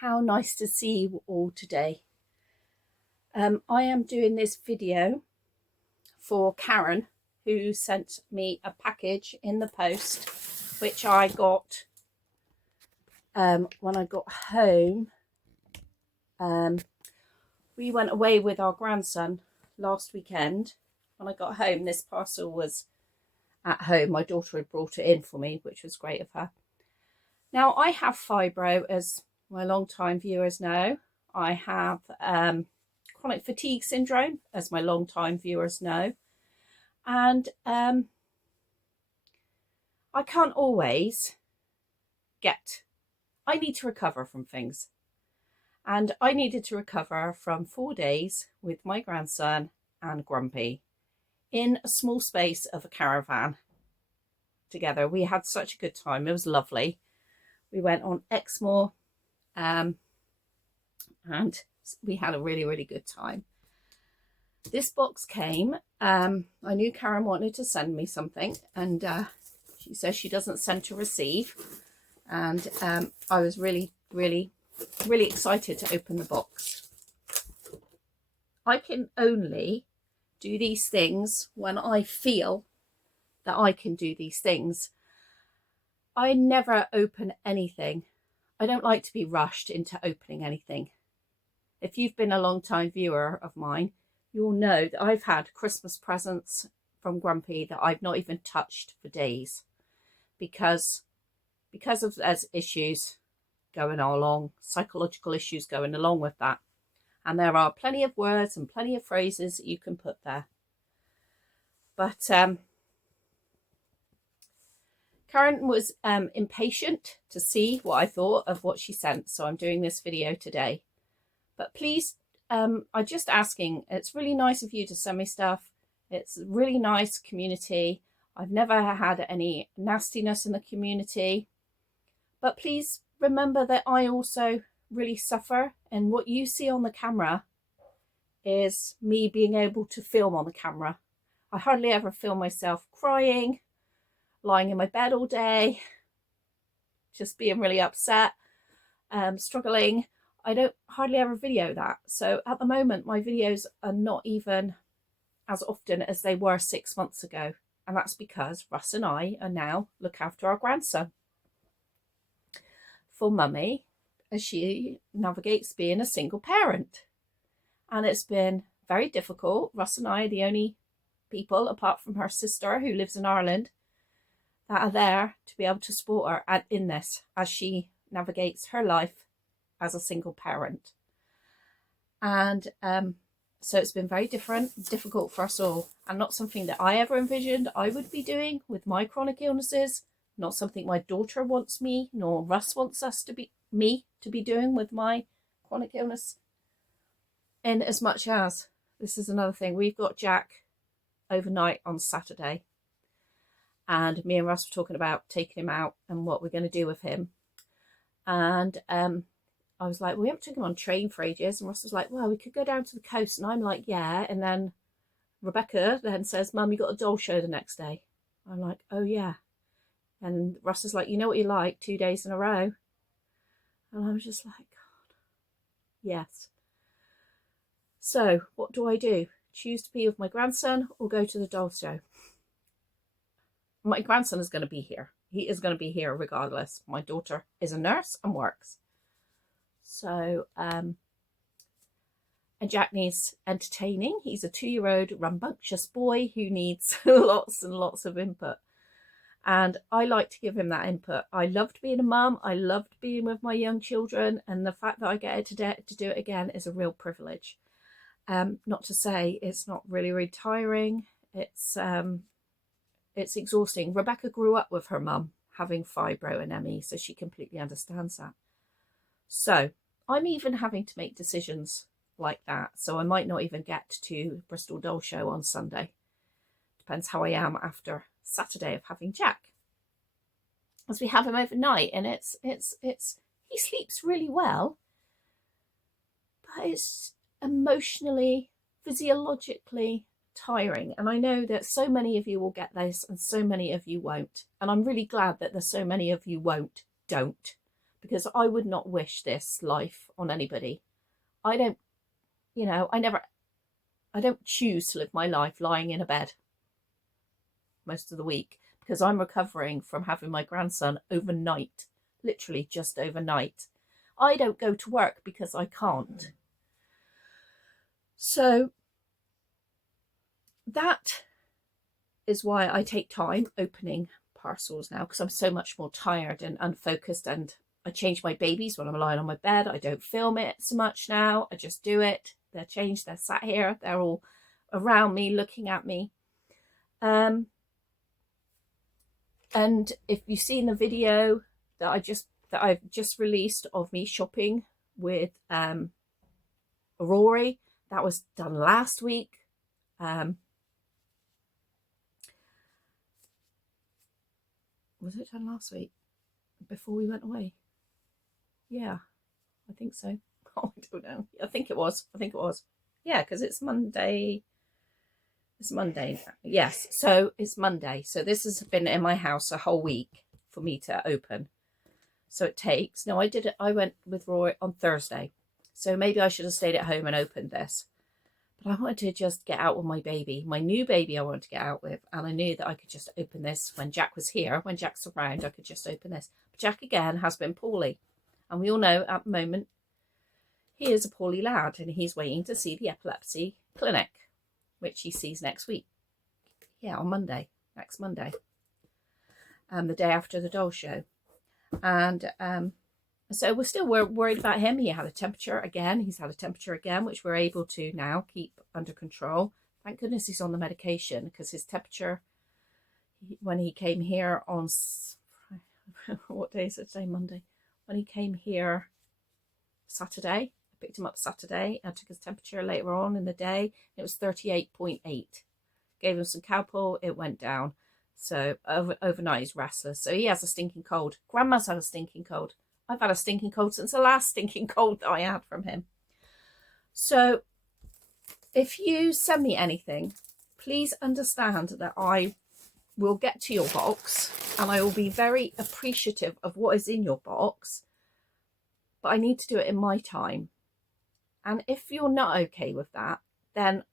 How nice to see you all today. I am doing this video for Karen, who sent me a package in the post, which I got when I got home. We went away with our grandson last weekend. When I got home, this parcel was at home. My daughter had brought it in for me, which was great of her. Now, I have fibro, as my long-time viewers know. I have chronic fatigue syndrome, as my long-time viewers know. And I can't always I need to recover from things. And I needed to recover from 4 days with my grandson and Grumpy in a small space of a caravan together. We had such a good time. It was lovely. We went on Exmoor and we had a really, really good time. This box came. I knew Karen wanted to send me something, and she says she doesn't send to receive. And I was really, really, really excited to open the box. I can only do these things when I feel that I can do these things. I never open anything. I don't like to be rushed into opening anything. If you've been a long time viewer of mine, you'll know that I've had Christmas presents from Grumpy that I've not even touched for days because of there's issues going along, psychological issues going along with that. And there are plenty of words and plenty of phrases that you can put there. But Karen was impatient to see what I thought of what she sent, so I'm doing this video today. But please, I'm just asking, it's really nice of you to send me stuff. It's a really nice community. I've never had any nastiness in the community. But please remember that I also really suffer, and what you see on the camera is me being able to film on the camera. I hardly ever film myself crying, lying in my bed all day, just being really upset, struggling. I don't hardly ever video that. So at the moment, my videos are not even as often as they were 6 months ago. And that's because Russ and I are now look after our grandson for Mummy as she navigates being a single parent. And it's been very difficult. Russ and I are the only people, apart from her sister who lives in Ireland, that are there to be able to support her in this as she navigates her life as a single parent. And so it's been very difficult for us all, and not something that I ever envisioned I would be doing with my chronic illnesses, not something my daughter wants me, nor Russ wants us to be doing with my chronic illness. In as much as, this is another thing, we've got Jack overnight on Saturday, and me and Russ were talking about taking him out and what we're going to do with him. And I was like, we haven't taken him on train for ages. And Ross was like, well, we could go down to the coast. And I'm like, yeah. And then Rebecca then says, Mum, you got a doll show the next day. I'm like, oh, yeah. And Ross is like, you know what you like, 2 days in a row. And I was just like, God, yes. So what do? Choose to be with my grandson or go to the doll show? My grandson is going to be here. He is going to be here regardless. My daughter is a nurse and works. So, and Jack needs entertaining. He's a 2-year-old rambunctious boy who needs lots and lots of input. And I like to give him that input. I loved being a mum. I loved being with my young children. And the fact that I get to do it again is a real privilege. Not to say it's not really, really tiring. It's exhausting. Rebecca grew up with her mum having fibro and ME, so she completely understands that. So I'm even having to make decisions like that. So I might not even get to Bristol Doll Show on Sunday. Depends how I am after Saturday of having Jack. As we have him overnight, and he sleeps really well, but it's emotionally, physiologically tiring. And I know that so many of you will get this and so many of you won't. And I'm really glad that there's so many of you don't. because I would not wish this life on anybody. I don't, you know, I don't choose to live my life lying in a bed most of the week, because I'm recovering from having my grandson overnight, literally just overnight. I don't go to work because I can't. So that is why I take time opening parcels now, because I'm so much more tired and unfocused, and I change my babies when I'm lying on my bed. I don't film it so much now. I just do it. They're changed. They're sat here. They're all around me, looking at me. And if you've seen the video that I've just released of me shopping with Rory, that was done last week. Was it done last week before we went away? Yeah, I think so. Oh, I don't know. I think it was. Yeah, because it's Monday. It's Monday. Yes, so it's Monday. So this has been in my house a whole week for me to open. So it takes, no, I did it. I went with Roy on Thursday. So maybe I should have stayed at home and opened this. But I wanted to just get out with my baby, my new baby I wanted to get out with. And I knew that I could just open this when Jack was here. When Jack's around, I could just open this. But Jack, again, has been poorly. And we all know at the moment, he is a poorly lad. And he's waiting to see the epilepsy clinic, which he sees next week. Yeah, on Monday. Next Monday. The day after the doll show. And so we're worried about him. He had a temperature again. He's had a temperature again, which we're able to now keep under control. Thank goodness he's on the medication, because his temperature, when he came here on, what day is it today? Monday. When he came here Saturday, I picked him up Saturday. I took his temperature later on in the day. It was 38.8. Gave him some Calpol. It went down. So overnight he's restless. So he has a stinking cold. Grandma's had a stinking cold. I've had a stinking cold since the last stinking cold that I had from him. So if you send me anything, please understand that I will get to your box and I will be very appreciative of what is in your box. But I need to do it in my time. And if you're not okay with that, then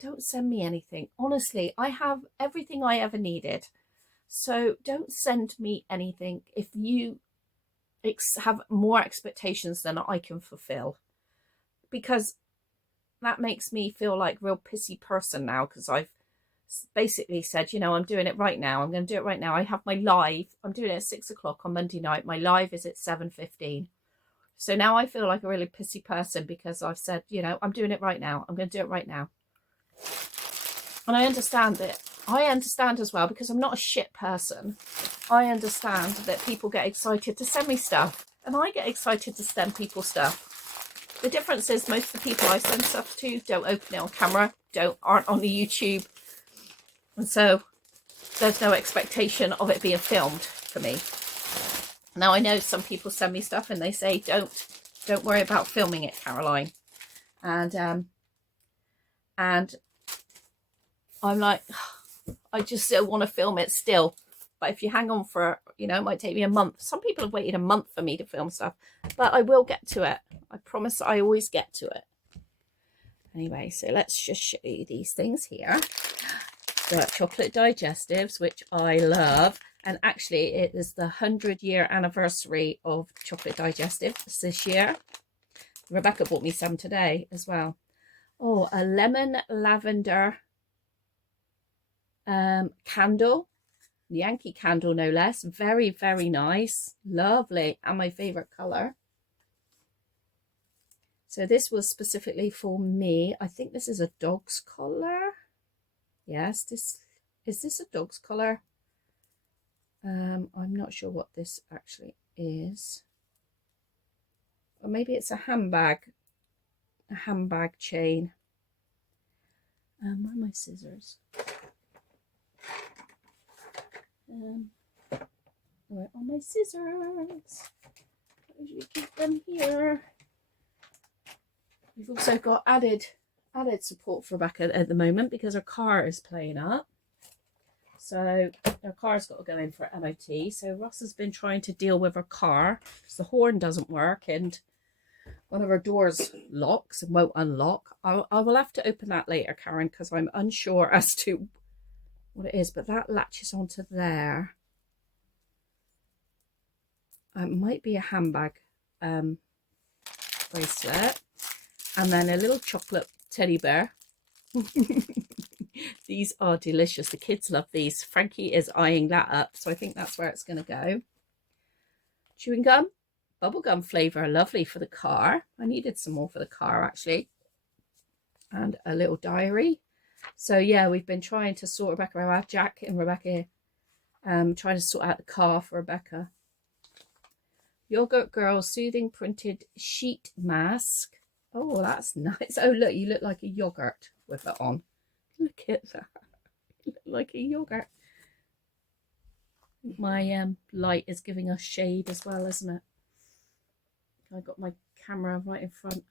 don't send me anything. Honestly, I have everything I ever needed. So don't send me anything if you have more expectations than I can fulfill. Because that makes me feel like a real pissy person now, because I've basically said, you know, I'm doing it right now. I'm going to do it right now. I have my live. I'm doing it at 6 o'clock on Monday night. My live is at 7:15. So now I feel like a really pissy person because I've said, you know, I'm doing it right now. I'm going to do it right now. And I understand it. I understand as well, because I'm not a shit person. I understand that people get excited to send me stuff. And I get excited to send people stuff. The difference is most of the people I send stuff to don't open it on camera, aren't on the YouTube. And so there's no expectation of it being filmed for me. Now I know some people send me stuff and they say, don't worry about filming it, Caroline. And I'm like, I just still want to film it still. But if you hang on for, you know, it might take me a month. Some people have waited a month for me to film stuff. But I will get to it. I promise I always get to it. Anyway, so let's just show you these things here. The chocolate digestives, which I love. And actually, it is the 100-year anniversary of chocolate digestives this year. Rebecca bought me some today as well. Oh, a lemon lavender candle. Yankee candle, no less. Very, very nice. Lovely. And my favorite color. So this was specifically for me. I think this is a dog's collar. Yes, is this a dog's collar? I'm not sure what this actually is. Or maybe it's a handbag chain. Where are my scissors? Where are my scissors? Where do you keep them here? We've also got added support for Rebecca at the moment because her car is playing up. So her car's got to go in for MOT. So Ross has been trying to deal with her car because the horn doesn't work and one of her doors locks and won't unlock. I will have to open that later, Karen, because I'm unsure as to what it is, but that latches onto there. It might be a handbag bracelet, and then a little chocolate teddy bear. These are delicious. The kids love these. Frankie is eyeing that up, so I think that's where it's going to go. Chewing gum, bubblegum flavour, lovely for the car. I needed some more for the car, actually. And a little diary. So, yeah, we've been trying to sort Rebecca out. Jack and Rebecca trying to sort out the car for Rebecca. Yogurt Girl Soothing Printed Sheet Mask. Oh, that's nice. Oh, look, you look like a yogurt with it on. Look at that. You look like a yogurt. My light is giving us shade as well, isn't it? I got my camera right in front.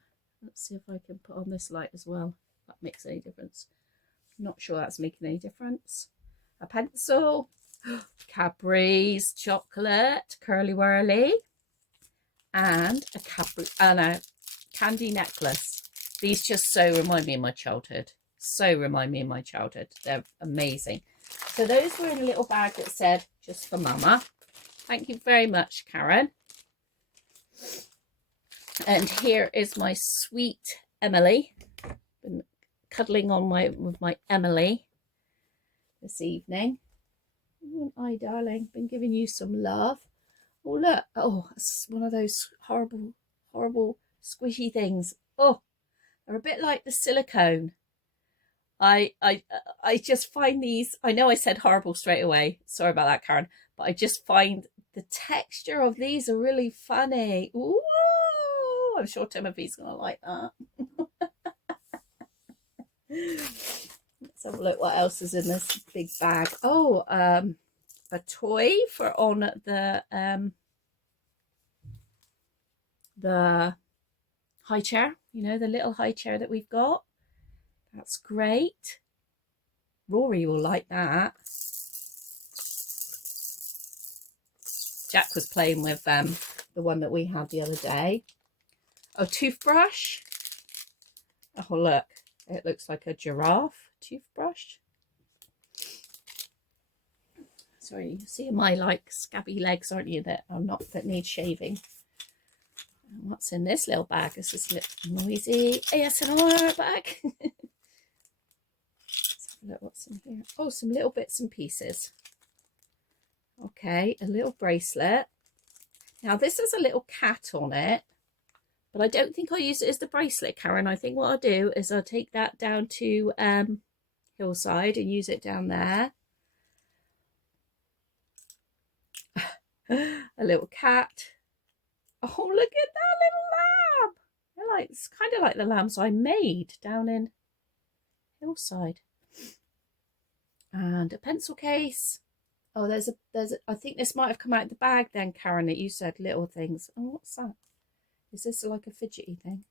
Let's see if I can put on this light as well. If that makes any difference. Not sure that's making any difference. A pencil. Cadbury's chocolate. Curly Whirly. And a candy necklace. These just so remind me of my childhood. They're amazing. So those were in a little bag that said just for Mama. Thank you very much, Karen. And here is my sweet Emily. Been cuddling on with my Emily this evening. Hi, darling. Been giving you some love. Oh, look. Oh, it's one of those horrible, horrible squishy things. Oh, they're a bit like the silicone. I just find these, I know I said horrible straight away. Sorry about that, Karen. But I just find the texture of these are really funny. Ooh, I'm sure Timothy's going to like that. Let's have a look what else is in this big bag. Oh, a toy for on the high chair. You know, the little high chair that we've got. That's great. Rory will like that. Jack was playing with the one that we had the other day. A toothbrush. Oh, look. It looks like a giraffe toothbrush. Sorry, you see my like scabby legs, aren't you, that need shaving. And what's in this little bag? This is a noisy ASMR bag. Look what's in here. Oh, some little bits and pieces. Okay, a little bracelet. Now this is a little cat on it, but I don't think I'll use it as the bracelet, Karen. I think what I'll do is I'll take that down to Hillside and use it down there. A little cat. Oh, look at that little lamb. They're like, it's kind of like the lambs I made down in Hillside. And a pencil case. Oh, there's a I think this might have come out of the bag then, Karen, that you said little things. Oh, what's that? Is this like a fidgety thing?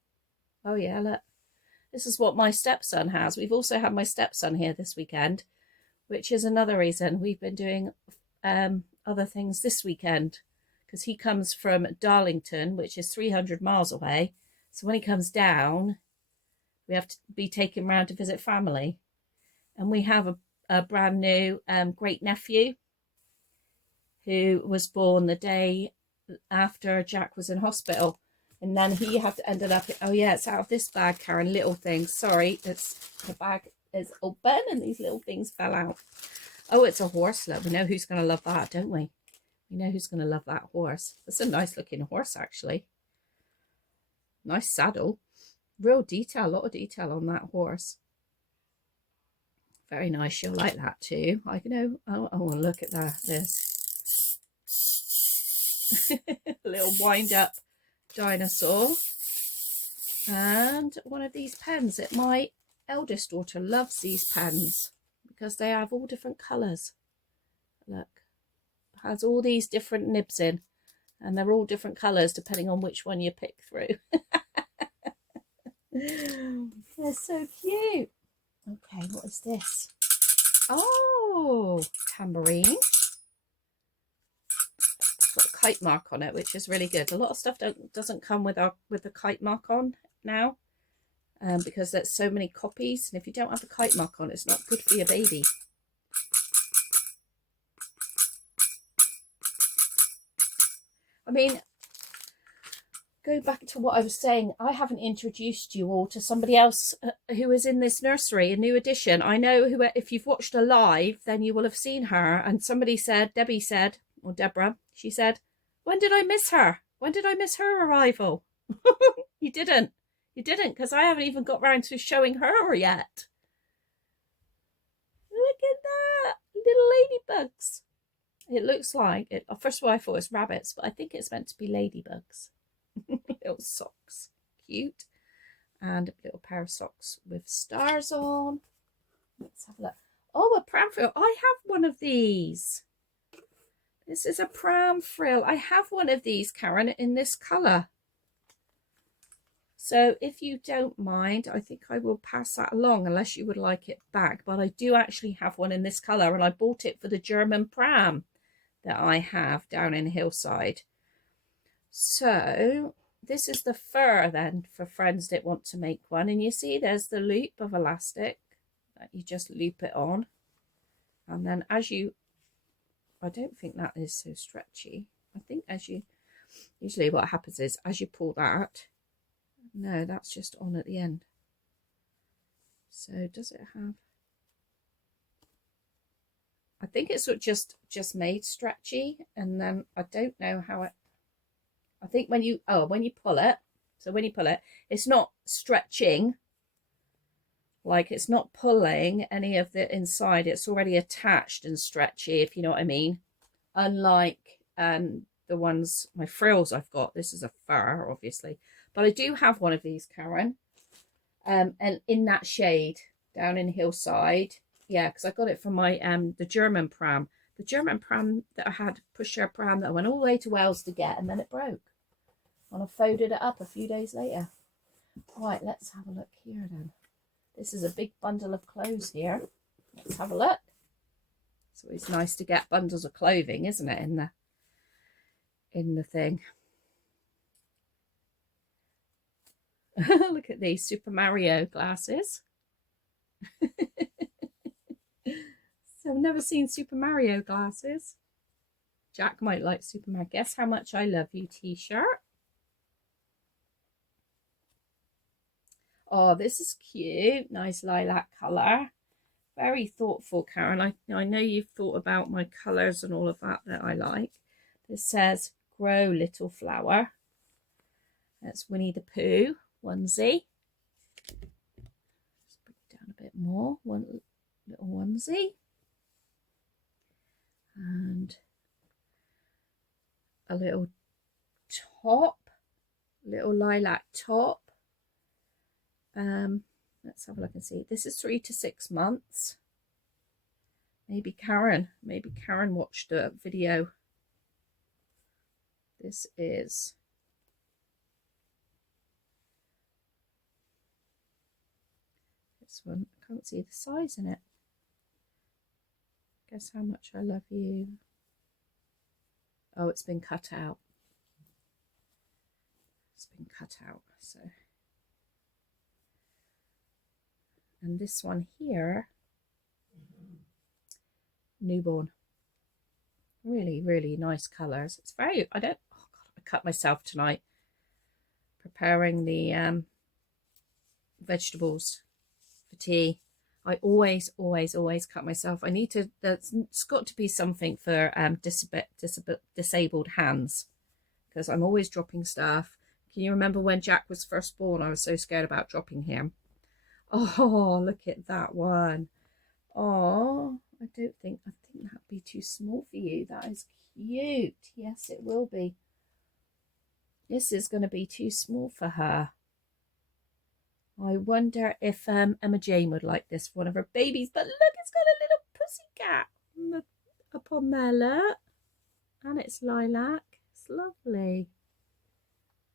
Oh yeah, look. This is what my stepson has. We've also had my stepson here this weekend, which is another reason we've been doing other things this weekend, because he comes from Darlington, which is 300 miles away. So when he comes down, we have to be taken round to visit family. And we have a brand new great nephew who was born the day after Jack was in hospital, and then he ended up. Oh yeah, it's out of this bag, Karen. Little things. Sorry, the bag is open and these little things fell out. Oh, it's a horse. Look, we know who's going to love that, don't we? We know who's going to love that horse. It's a nice looking horse, actually. Nice saddle. Real detail, a lot of detail on that horse. Very nice. You'll like that too. I know. Oh, look at that. This a little wind-up dinosaur, and one of these pens. My eldest daughter loves these pens because they have all different colours. Look, it has all these different nibs in, and they're all different colours depending on which one you pick through. They're so cute. Okay, what is this? Oh, tambourine. It's got a kite mark on it, which is really good. A lot of stuff doesn't come with the kite mark on now, because there's so many copies, and if you don't have the kite mark on, it's not good for your baby. I mean, go back to what I was saying. I haven't introduced you all to somebody else who is in this nursery, a new addition. I know who, if you've watched a live, then you will have seen her. And somebody said, Debbie said, or Deborah, she said, when did I miss her? When did I miss her arrival? You didn't. You didn't, because I haven't even got round to showing her yet. Look at that. Little ladybugs. It looks like it. First of all, I thought it was rabbits, but I think it's meant to be ladybugs. Little socks, cute, and a little pair of socks with stars on. Let's have a look. Oh, a pram frill. I have one of these. This is a pram frill. I have one of these, Karen, in this colour. So if you don't mind, I think I will pass that along, unless you would like it back. But I do actually have one in this colour, and I bought it for the German pram that I have down in Hillside. So this is the fur then for friends that want to make one. And you see there's the loop of elastic that you just loop it on. And then as you, I don't think that is so stretchy. I think as you, usually what happens is as you pull that, no, that's just on at the end. So does it have, I think it's sort of just made stretchy, and then I don't know how it, I think when you pull it, so when you pull it, it's not stretching, like it's not pulling any of the inside, it's already attached and stretchy, if you know what I mean. Unlike the ones, my frills I've got, this is a fur, obviously, but I do have one of these, Karen, and in that shade down in Hillside. Yeah, because I got it from my the German pram. The German pram that I had, pushchair pram, that I went all the way to Wales to get, and then it broke. And I folded it up a few days later. Right, let's have a look here then. This is a big bundle of clothes here. Let's have a look. It's always nice to get bundles of clothing, isn't it, in the thing. Look at these Super Mario glasses. So I've never seen Super Mario glasses. Jack might like Super Mario. Guess how much I love you t-shirt. Oh, this is cute. Nice lilac colour. Very thoughtful, Karen. I know you've thought about my colours and all of that I like. This says, grow little flower. That's Winnie the Pooh onesie. Let's bring it down a bit more. One little onesie. And a little top, little lilac top. Let's have a look and see. This is 3 to 6 months. Maybe Karen watched a video. This is this one. I can't see the size in it. Guess how much I love you. Oh, it's been cut out. It's been cut out, so. And this one here, newborn. Really, really nice colours. It's very, oh God, I cut myself tonight preparing the vegetables for tea. I always cut myself. I need to, it's got to be something for disabled hands, because I'm always dropping stuff. Can you remember when Jack was first born? I was so scared about dropping him. Oh, look at that one. Oh, I think that'd be too small for you. That is cute. Yes, it will be. This is going to be too small for her. I wonder if Emma Jane would like this for one of her babies. But look, it's got a little pussycat up on there, look. And it's lilac. It's lovely.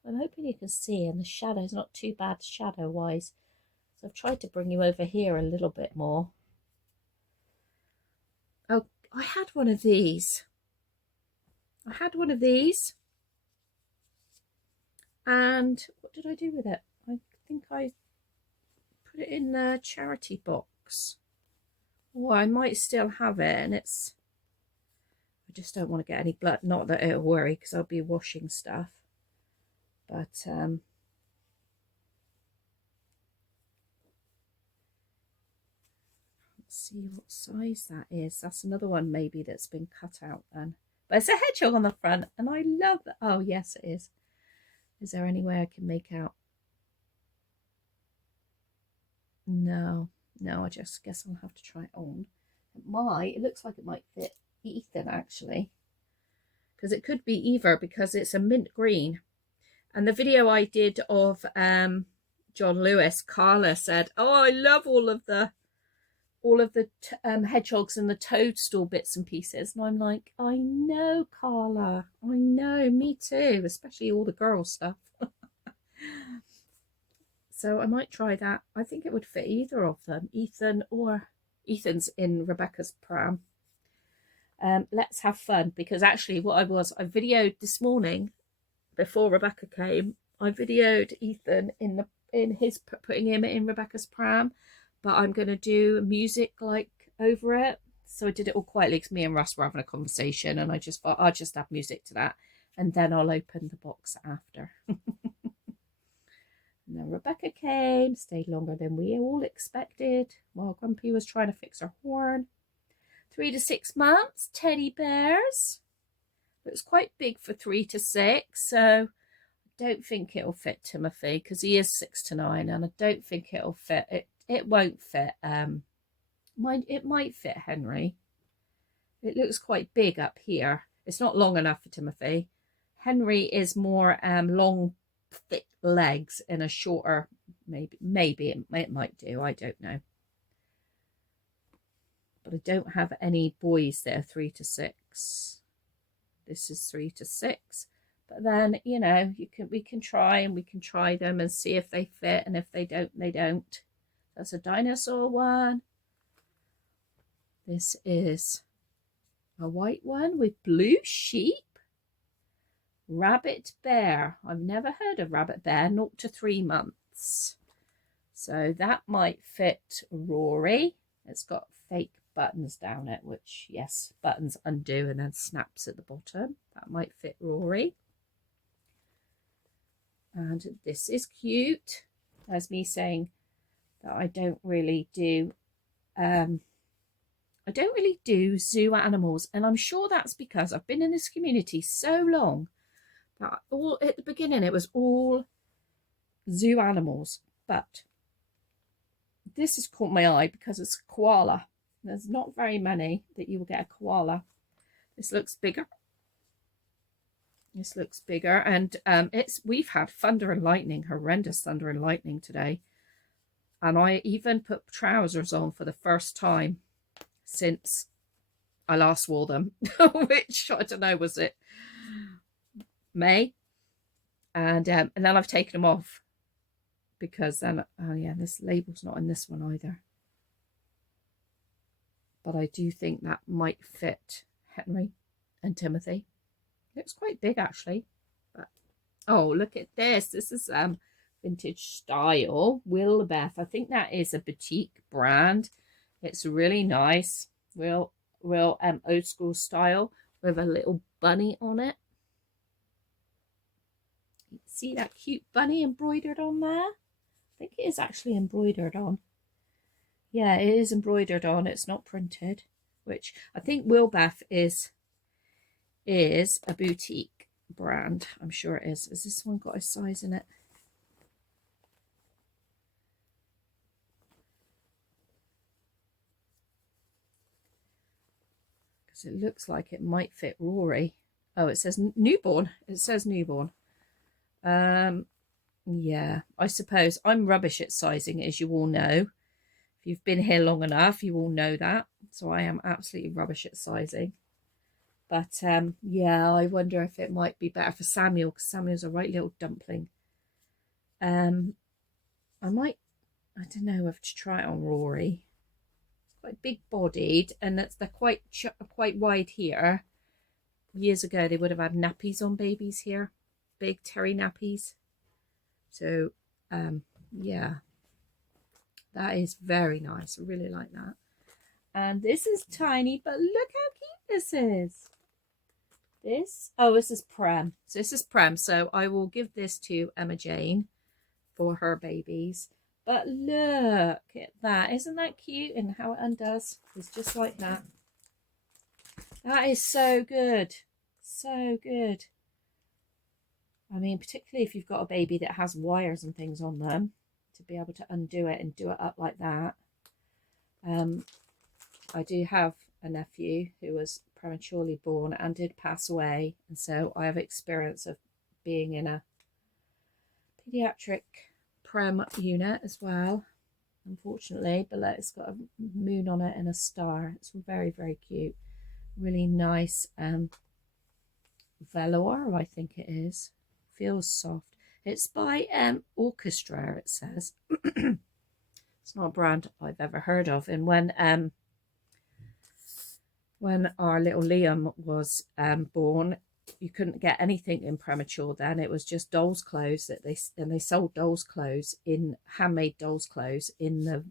I'm hoping you can see, and the shadow's not too bad shadow-wise. So I've tried to bring you over here a little bit more. I had one of these. And what did I do with it? I think I put it in the charity box. Or I might still have it, and it's... I just don't want to get any blood. Not that it'll worry, because I'll be washing stuff. But, let's see what size that is. That's another one maybe that's been cut out then. But it's a hedgehog on the front, and I love that. Oh, yes, it is. Is there any way I can make out? No, I just guess I'll have to try it on. It looks like it might fit Ethan, actually. Because it could be either, because it's a mint green. And the video I did of John Lewis, Carla said, oh, I love all of the hedgehogs and the toadstool bits and pieces. And I'm like, I know, Carla. I know, me too. Especially all the girl stuff. So I might try that. I think it would fit either of them. Ethan's in Rebecca's pram. Let's have fun, because actually what I videoed this morning before Rebecca came. I videoed Ethan putting him in Rebecca's pram, but I'm going to do music like over it. So I did it all quietly because me and Russ were having a conversation, and I just thought I'll just add music to that, and then I'll open the box after. And then Rebecca came, stayed longer than we all expected, while Grumpy was trying to fix her horn. 3 to 6 months, teddy bears. Looks quite big for 3 to 6, so I don't think it'll fit Timothy, because he is 6 to 9, and I don't think it'll fit. It won't fit. It might fit Henry. It looks quite big up here. It's not long enough for Timothy. Henry is more long, thick legs and a shorter. Maybe it might do. I don't know. But I don't have any boys that are 3 to 6. This is 3 to 6. But then, you know, we can try them and see if they fit, and if they don't, they don't. That's a dinosaur one. This is a white one with blue sheep. Rabbit bear. I've never heard of rabbit bear. 0 to 3 months. So that might fit Rory. It's got fake buttons down it, which, yes, buttons undo and then snaps at the bottom. That might fit Rory. And this is cute. As me saying that I don't really do zoo animals, and I'm sure that's because I've been in this community so long that all at the beginning it was all zoo animals. But this has caught my eye because it's a koala. There's not very many that you will get a koala. This looks bigger. And we've had thunder and lightning, horrendous thunder and lightning today. And I even put trousers on for the first time since I last wore them, which I don't know, was it May? And then I've taken them off because then, oh yeah, this label's not in this one either. But I do think that might fit Henry and Timothy. Looks quite big actually. But oh, look at this. This is vintage style Wilbeth. I think that is a boutique brand. It's really nice. Real old school style with a little bunny on it. See that cute bunny embroidered on there? I think it is actually embroidered on. Yeah, it is embroidered on. It's not printed, which I think Wilbeth is a boutique brand. I'm sure it is. Has this one got a size in it? Because it looks like it might fit Rory. Oh, it says newborn. It says newborn. Yeah, I suppose I'm rubbish at sizing, as you all know. If you've been here long enough, you all know that. So I am absolutely rubbish at sizing. But yeah, I wonder if it might be better for Samuel, because Samuel's a right little dumpling. I don't know, have to try it on Rory. quite big bodied, and they're quite wide here. Years ago, they would have had nappies on babies here, big terry nappies. So, yeah, that is very nice. I really like that. And this is tiny, but look how cute this is. This is Prem. So this is Prem. So I will give this to Emma Jane for her babies. But look at that. Isn't that cute? And how it undoes is just like that. That is so good. So good. I mean, particularly if you've got a baby that has wires and things on them, to be able to undo it and do it up like that. I do have a nephew who was prematurely born and did pass away, and so I have experience of being in a pediatric prem unit as well, unfortunately. But it's got a moon on it and a star. It's very, very cute. Really nice velour, I think it is. Feels soft. It's by Orchestra, it says. It's not a brand I've ever heard of. And when our little Liam was born, you couldn't get anything in premature then. It was just dolls' clothes that they sold dolls' clothes, in handmade dolls' clothes, in the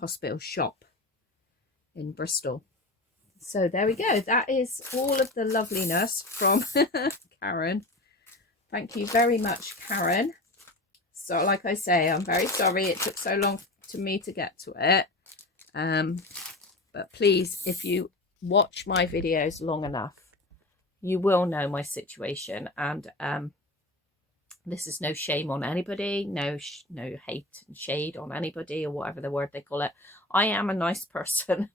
hospital shop in Bristol. So there we go. That is all of the loveliness from Karen. Thank you very much, Karen. So like I say, I'm very sorry it took so long to me to get to it. But please, if you watch my videos long enough, you will know my situation. And this is no shame on anybody, no hate and shade on anybody, or whatever the word they call it. I am a nice person.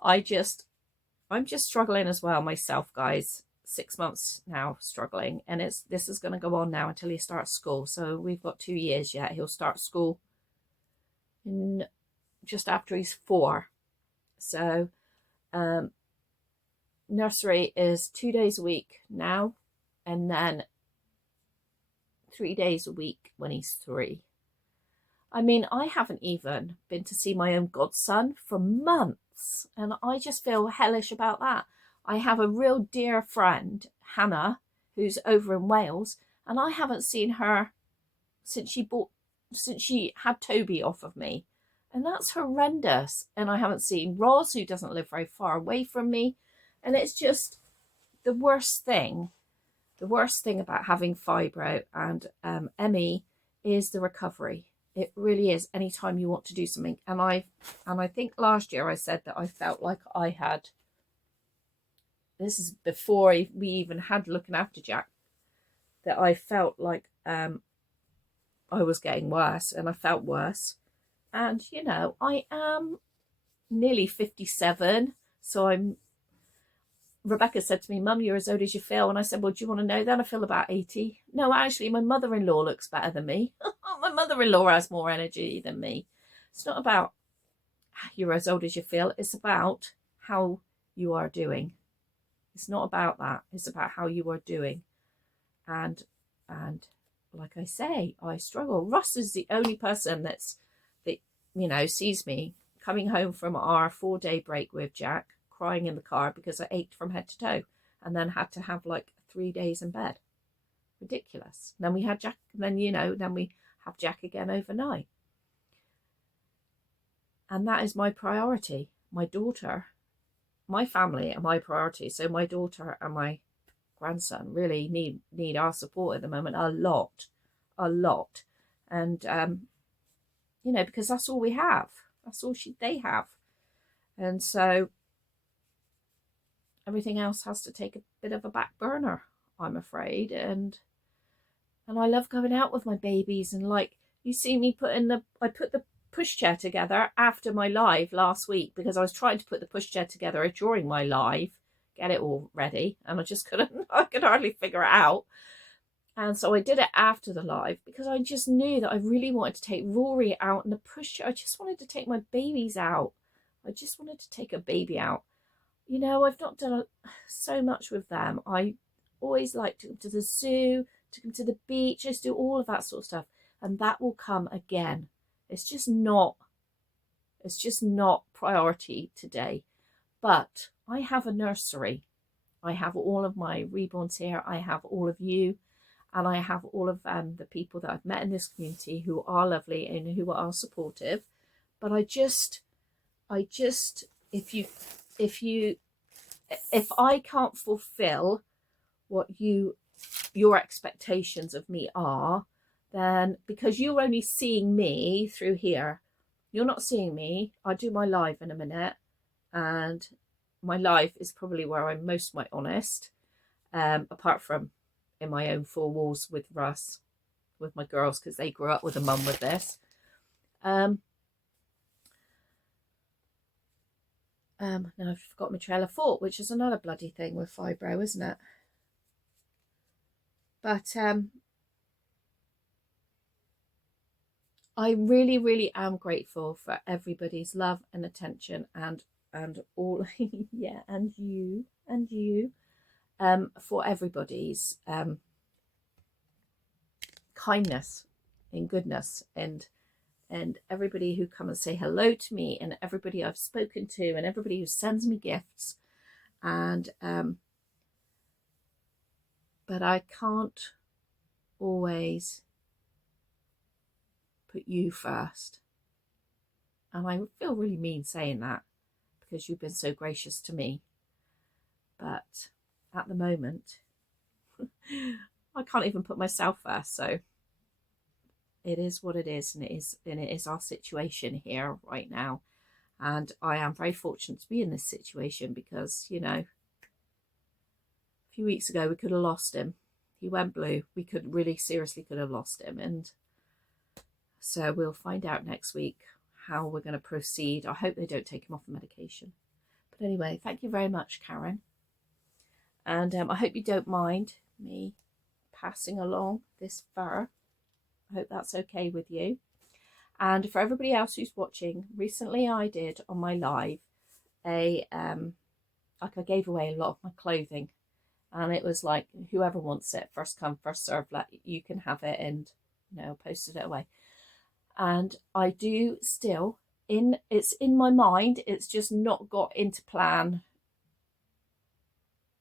I'm just struggling as well myself, guys. 6 months now struggling, and this is going to go on now until he starts school. So we've got 2 years yet. He'll start school in just after he's 4. So nursery is 2 days a week now, and then 3 days a week when he's 3. I mean, I haven't even been to see my own godson for months, and I just feel hellish about that. I have a real dear friend, Hannah, who's over in Wales, and I haven't seen her since she had Toby off of me. And that's horrendous. And I haven't seen Roz, who doesn't live very far away from me. And it's just the worst thing. The worst thing about having fibro and ME is the recovery. It really is. Anytime you want to do something. And I think last year I said that I felt like I had, this is before we even had looking after Jack, that I felt like I was getting worse, and I felt worse. And, you know, I am nearly 57. So Rebecca said to me, Mum, you're as old as you feel. And I said, well, do you want to know then? I feel about 80. No, actually, my mother-in-law looks better than me. My mother-in-law has more energy than me. It's not about you're as old as you feel. It's about how you are doing. It's not about that. It's about how you are doing. And like I say, I struggle. Russ is the only person that sees me coming home from our 4-day break with Jack, crying in the car because I ached from head to toe, and then had to have like 3 days in bed. Ridiculous. And then we had Jack, then we have Jack again overnight. And that is my priority. My daughter, my family are my priority. So my daughter and my grandson really need our support at the moment a lot. And because that's all we have. That's all they have. And so everything else has to take a bit of a back burner, I'm afraid. And I love going out with my babies, and like you see me I put the pushchair together after my live last week, because I was trying to put the pushchair together during my live, get it all ready, and I could hardly figure it out. And so I did it after the live, because I just knew that I really wanted to take Rory out in the pushchair. I just wanted to take my babies out. I just wanted to take a baby out. You know, I've not done so much with them. I always like to go to the zoo, to come to the beach, just do all of that sort of stuff. And that will come again. It's just not It's just not priority today. But I have a nursery. I have all of my reborns here. I have all of you. And I have all of the people that I've met in this community who are lovely and who are supportive. But if I can't fulfill what your expectations of me are, then because you're only seeing me through here, you're not seeing me. I do my live in a minute, and my live is probably where I'm most my honest, apart from in my own four walls with Russ, with my girls, because they grew up with a mum with this. Now I've forgot my trail of thought, which is another bloody thing with fibro, isn't it? But I really, really am grateful for everybody's love and attention and all, yeah, and you, for everybody's kindness and goodness, and everybody who come and say hello to me, and everybody I've spoken to, and everybody who sends me gifts. And but I can't always put you first. And I feel really mean saying that, because you've been so gracious to me. But at the moment, I can't even put myself first. So it is what it is, and it is our situation here right now. And I am very fortunate to be in this situation, because, you know, a few weeks ago we could have lost him. He went blue. We could really seriously could have lost him. And so we'll find out next week how we're going to proceed. I hope they don't take him off the medication. But anyway, thank you very much, Karen. And I hope you don't mind me passing along this fur. I hope that's okay with you. And for everybody else who's watching, recently I did on my live I gave away a lot of my clothing, and it was like, whoever wants it, first come first serve, like, you can have it, and, you know, posted it away. And I do still, it's in my mind, it's just not got into plan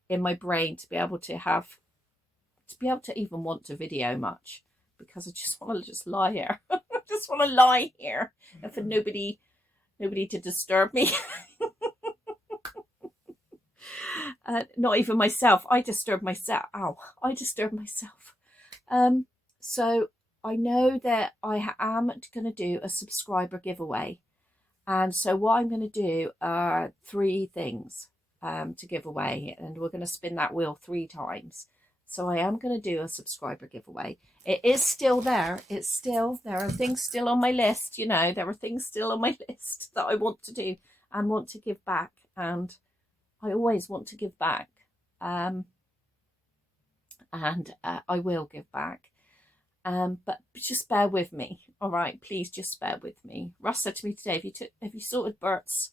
in my brain to be able to even want to video much, because I just want to just lie here. I just want to lie here, and for nobody to disturb me. Not even myself. I disturb myself. Ow, I disturb myself. So I know that I am going to do a subscriber giveaway. And so what I'm going to do are 3 things to give away. And we're going to spin that wheel 3 times. So I am going to do a subscriber giveaway. It is still there. There are things still on my list. You know, there are things still on my list that I want to do and want to give back. And I always want to give back. I will give back. But just bear with me. All right, please just bear with me. Russ said to me today, have you sorted Bert's?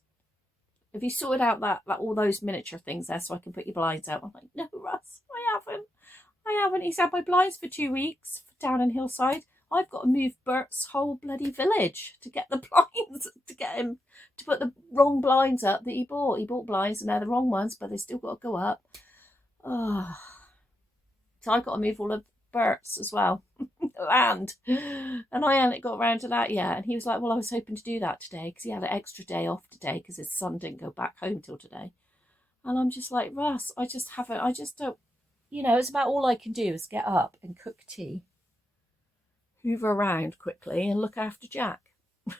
Have you sorted out that all those miniature things there so I can put your blinds out? I'm like, no, Russ, I haven't. He's had my blinds for 2 weeks down in Hillside. I've got to move Bert's whole bloody village to get the blinds, to get him to put the wrong blinds up that he bought. He bought blinds and they're the wrong ones, but they still got to go up. Oh. So I've got to move all of Bert's as well. Land. And I hadn't got around to that yet. And he was like, well, I was hoping to do that today, because he had an extra day off today because his son didn't go back home till today. And I'm just like, Russ, I just don't, you know, it's about all I can do is get up and cook tea, hoover around quickly and look after Jack.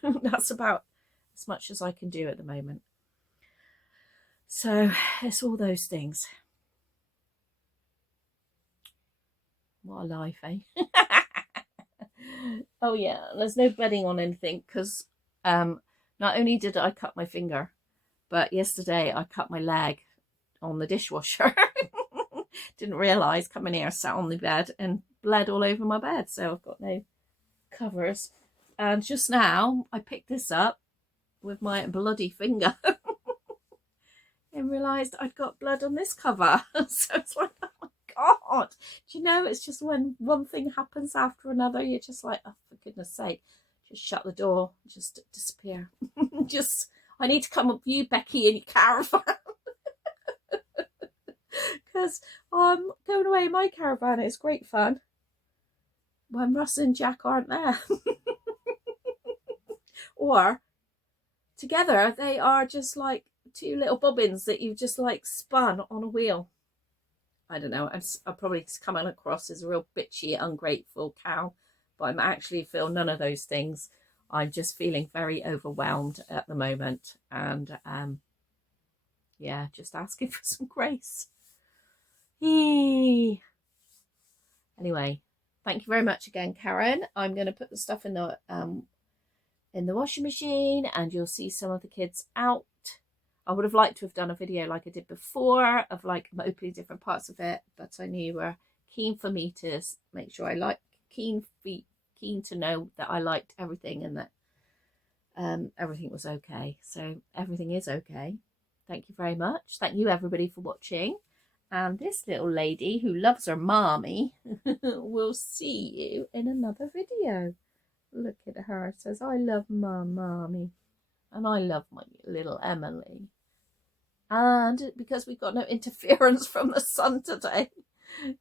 That's about as much as I can do at the moment. So it's all those things. What a life, eh? Oh yeah, there's no bedding on anything, because not only did I cut my finger, but yesterday I cut my leg on the dishwasher. Didn't realise, coming here, sat on the bed and bled all over my bed, so I've got no covers. And just now I picked this up with my bloody finger and realised I'd got blood on this cover. So it's like, oh my God. Do you know, it's just when one thing happens after another, you're just like, oh, for goodness sake, just shut the door, just disappear. I need to come up with you, Becky, in your caravan. Because I'm going away in my caravan. It's great fun when Russ and Jack aren't there. Or together, they are just like two little bobbins that you've just like spun on a wheel. I don't know. I'm probably coming across as a real bitchy, ungrateful cow, but I'm actually feel none of those things. I'm just feeling very overwhelmed at the moment, and yeah, just asking for some grace. Anyway, thank you very much again, Karen. I'm going to put the stuff in the washing machine, and you'll see some of the kids out. I would have liked to have done a video like I did before of like opening different parts of it, but I knew you were keen for me to make sure I keen to know that I liked everything and that everything was okay. So everything is okay. Thank you very much. Thank you everybody for watching. And this little lady who loves her mommy will see you in another video. Look at her. It says, I love my mommy. And I love my little Emily. And because we've got no interference from the sun today,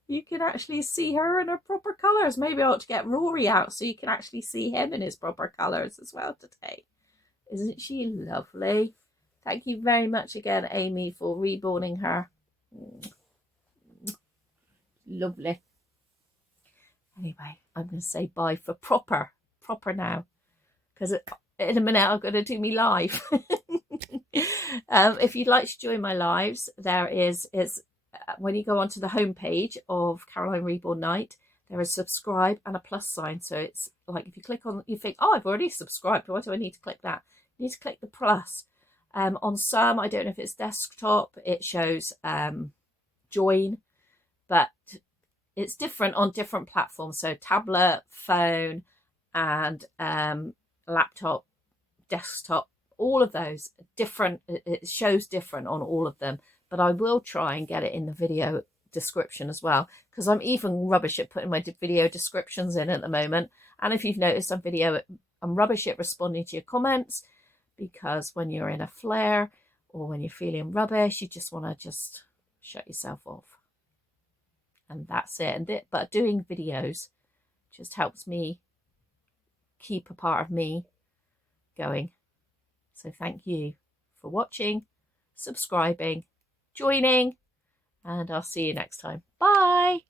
you can actually see her in her proper colours. Maybe I ought to get Rory out so you can actually see him in his proper colours as well today. Isn't she lovely? Thank you very much again, Amy, for reborning her. Lovely. Anyway, I'm going to say bye for proper now, because in a minute I'm going to do me live. If you'd like to join my lives, there is when you go onto the homepage of Caroline Reborn Night, there is subscribe and a plus sign. So it's like if you click on, you think, oh, I've already subscribed. Why do I need to click that? You need to click the plus. On some, I don't know if it's desktop, it shows join, but it's different on different platforms. So tablet, phone, and laptop, desktop, all of those different. It shows different on all of them, but I will try and get it in the video description as well, because I'm even rubbish at putting my video descriptions in at the moment. And if you've noticed I'm rubbish at responding to your comments, because when you're in a flare or when you're feeling rubbish, you just want to shut yourself off. And that's it. But doing videos just helps me keep a part of me going. So thank you for watching, subscribing, joining, and I'll see you next time. Bye.